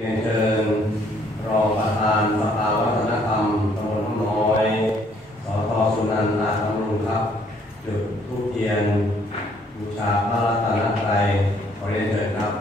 เรียนเชิญรองประธานสภาวัฒนธรรมตำบลน้อยสทสุนันท์นาคำรุงครับ จุดทูปเทียนบูชาพระรัตนตรัยขอเรียนเชิญครับ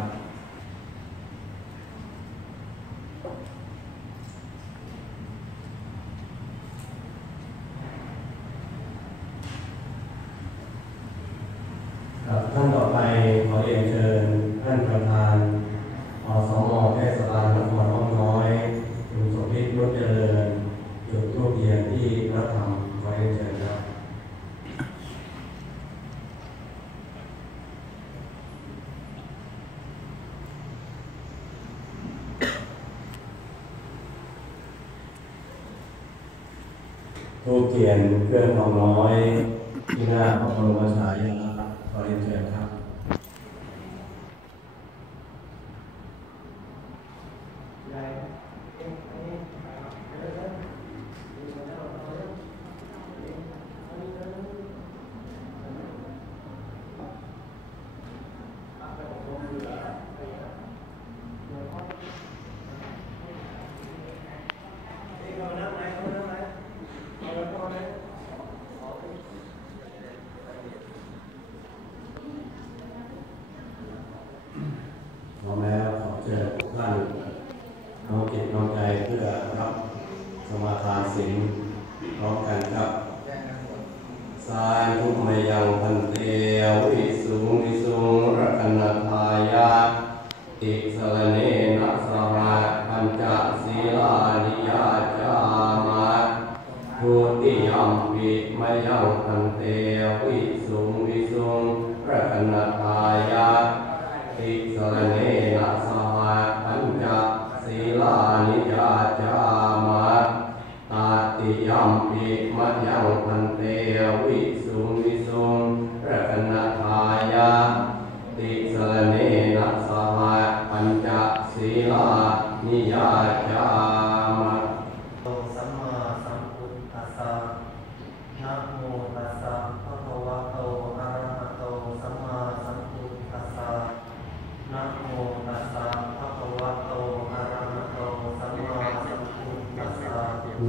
ผู้เขียนเพื่องทองน้อยที่หน้าพระบรมฉายาลักษณ์ขอเรียนเชิญครับ วิยมงวิมยังอันเตวิสุงวิสุงพรัตนายาติสรเนนะสหาปัญจศีลานิยาจามาตาติยัมปิมยังอันเตวิสุงวิส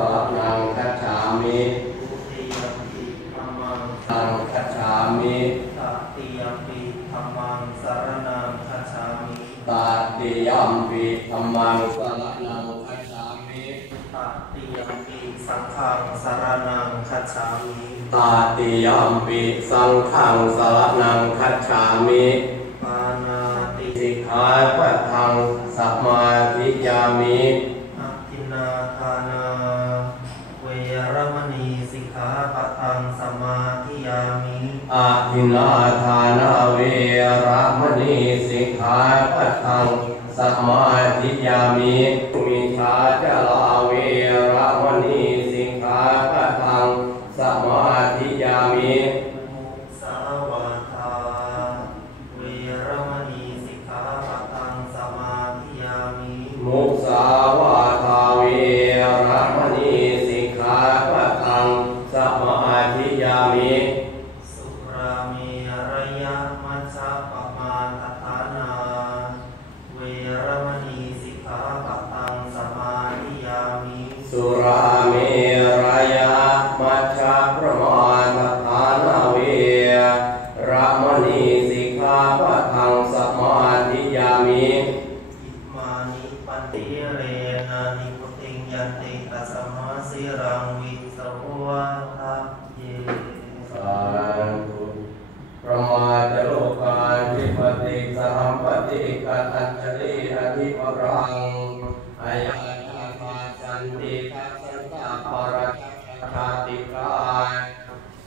ระนังคัจฉามินังคัจฉามิตัติยมปิธรรมังสารนังคัจฉามิตัติยมปิธรรมังสารนังคัจฉามิตัติยมปิสังฆังสารนังคัจฉามิตัติยมปิสังฆังสารนังคัจฉามิปานาติสิกขาปัทังสัมมาทิยามิ ทินาทานาเวรามณีสิกขาปัตังสมาธิยามิ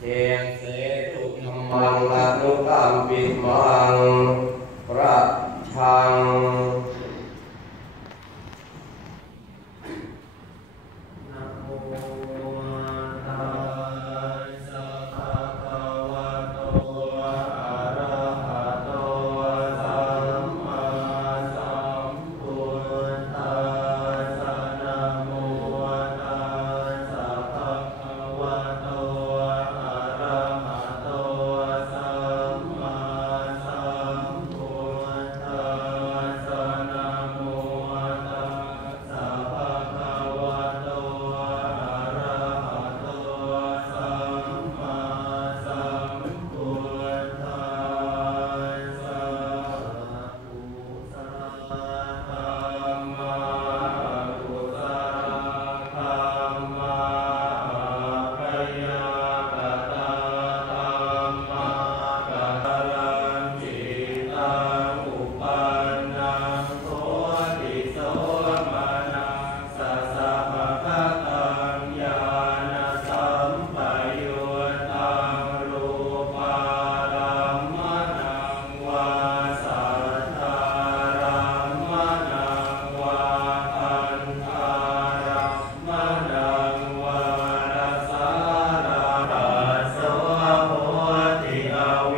and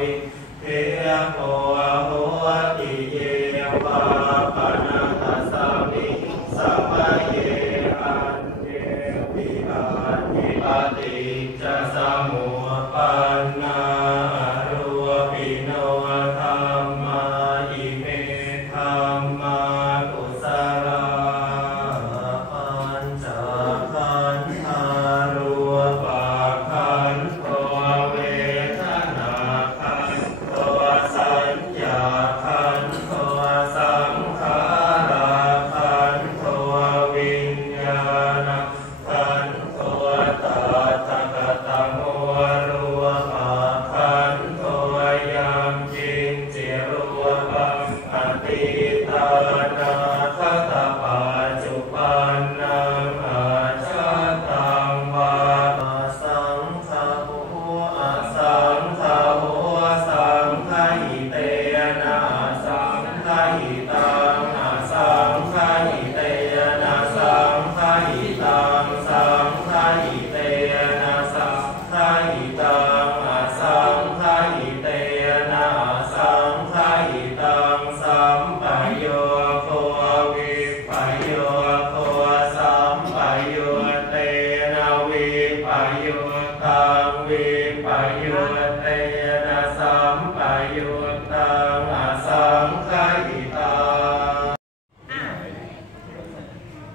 Halloween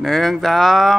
หนึ่งสอง